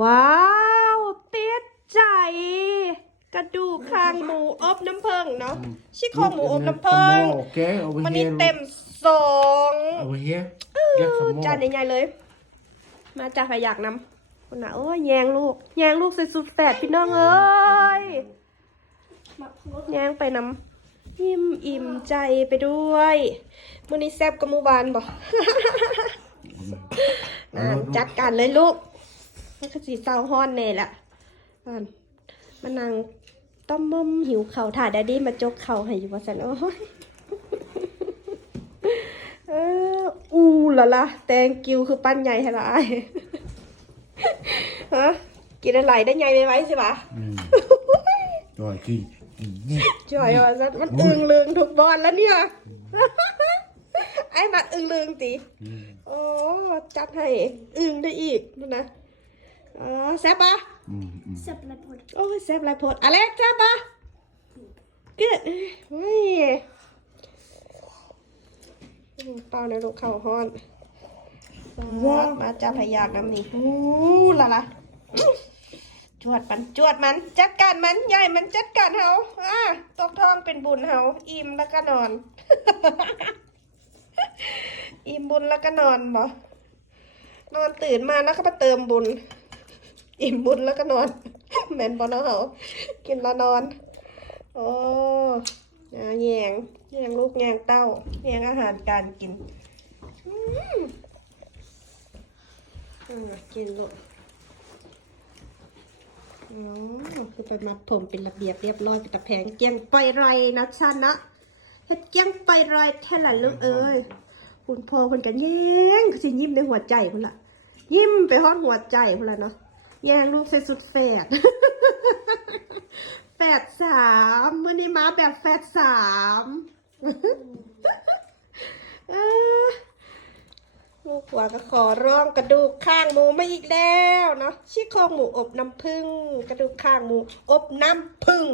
ว้าวติดใจ กระดูกคางหมูอบน้ำเพิงเนาะชิโครงหมูอบน้ำเพิง Okay, over วันนี้ here. เต็มสอง Over here. Get some จาน more. ใหญ่ๆเลย มาจากพยากนำคนน่ะโอ้ยแยงลูก แยงลูกใส่สุดแฝดพี่น้องเอ้ยแยงไปนำยิ้มอิ่มใจไปด้วยมื้อนี้แซ่บกับหมูบานบ่ อ่านจัดการเลยลูก มันก็สีเศร้าฮ้อนแน่ละอ่านมานั่งต้มมมหิวเข่าวถ่ายดดดี้มาจกเข่าวให้อยู่ว่าสันโอ้ยเอออูละละแตงกิวคือปั้นใหญ่ให้ละไอายฮะกินอะไรได้ใหญ่ไปไว้ใช่ปะ Mm. Rồi, kì. Mm. จ่อยว่าสันมันอึงลึงถูกบอลแล้วเนี่ยไอ้มาอึงลึงตี Mm. โอ้จัดให้อึงได้อีกนั่นนะ อ๋อแซ่บปะ Mm, mm. สับละพดโอ้ยแซ่บหลายโพดอเล็กแซ่บปะกึดเฮ้ยอืมเปล่าในลูกเข่าฮ้อนว้ามาจ้าพยากน้ำนี่อู้ละละอื้อจวดมันจวดมันจัดการมันใหญ่มันจัดการเฮาอะตกทองเป็นบุญเฮาอิ่มแล้วก็นอน อิ่มบุญแล้วก็นอนบ่นอนตื่นมาแล้วก็มาเติมบุญ อิ่มบุญแล้วก็นอนแม่นบอเนาะเหรอกินแล้วนอน โอ้ยาแยงแยงลูกแยงเต้าแยงอาหารการกินอืมอืมกินลูกอ๋อคือไปมัดผมเป็นระเบียบเรียบร้อยเป็นตะแพงเกียงไปไรนะชันนะเฮ็ดเกียงไปไรแท่ละลูกเอ้ยคุณพ่อคนกันแย้งคือสิยิ้มในหัวใจพุ่นละยิ้มไปฮอดหัวใจพุ่นละเนาะ แย่งลูกใส่สุดแฝดแฝดสามมื่อนี้มาแบบแฝดสามเอ้อลูกหัวก็ขอร้องกระดูกข้างหมูมาอีกแล้วเนาะชี้โครงหมูอบน้ำผึ้งกระดูกข้างหมูอบน้ำผึ้ง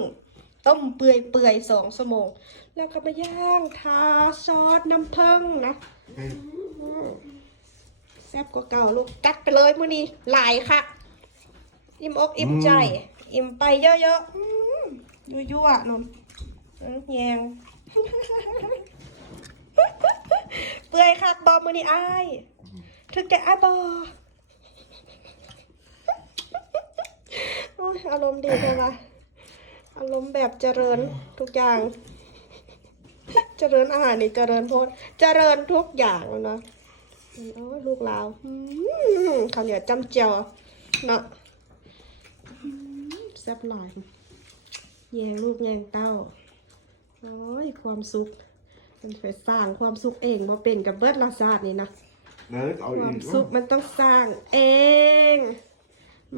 ต้มเปื่อยเปื่อยๆสองชั่วโมง แล้วก็มาย่างทาซอสน้ำผึ้งนะ Okay. แซ่บกว่าเก่าลูกกัดไปเลยมื้อนี้หลายค่ะ อิ่มอกอิ่มใจ อิ่มไปเยอะๆอืมยั่วๆนนอืมแยงเปื่อยคักบอมือนี่อายถึกแต่อายบอโอ้ยอารมณ์ดีจังวะอารมณ์แบบเจริญทุกอย่าง เจริญอาหารนี่เจริญโพดเจริญทุกอย่างแล้วเนาะโอ้ยลูกลาวอืมข้าวเหนียวจำเจียวเนาะอืม แซ่บหน่อย แยงลูกแยงเต้า โอ้ย ความสุขมันไปสร้างความสุขเองมาเป็นกับเบิร์ดลาซาดนี่นะ Nee, dat is al ความ in. สุขมันต้องสร้างเอง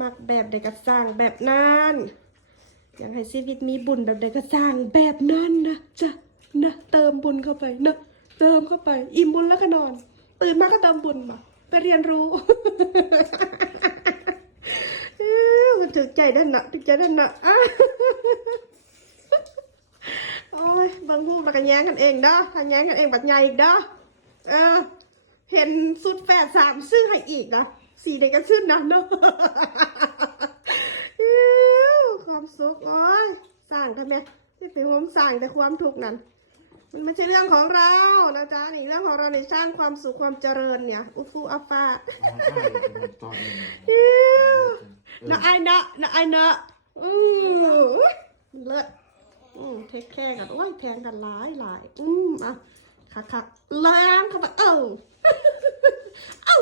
มักแบบใดก็สร้างแบบนั้นอยากให้ชีวิตมีบุญแบบใดก็สร้างแบบนั้นนะจ้ะนะเติมบุญเข้าไปนะเติมเข้าไป อิ่มบุญแล้วก็นอน ตื่นมาก็เติมบุญมาไปเรียนรู้เอ้อมัน ถึกใจด้านหนะถึกใจด้านหนะอะโอ้ยบางพูดมากันแย้งกันเองเด้อทันแย้งกันเองบัดใหญ่อีกเด้อเออ เห็นสุดแฝดสามซื้อให้อีกนะสี่เด็กกันซื้อนะเนาะอิ๊วความสุขโอ้ยสร้างทำไมที่เป็นผมสร้างแต่ความทุกข์นั้นมันไม่ใช่เรื่องของเรานะจ๊ะนี่เรื่องของเราในสร้างความสุขความเจริญเนี่ย อุฟูอัฟฟาอ น้าไอ้นาะน้าไอ้นาะอือเลอะอืมเทคแค่กัน โอ้ยแพงกันหลายหลายอืมอะคักคักล้างเข้าไปเอ้าเอ้า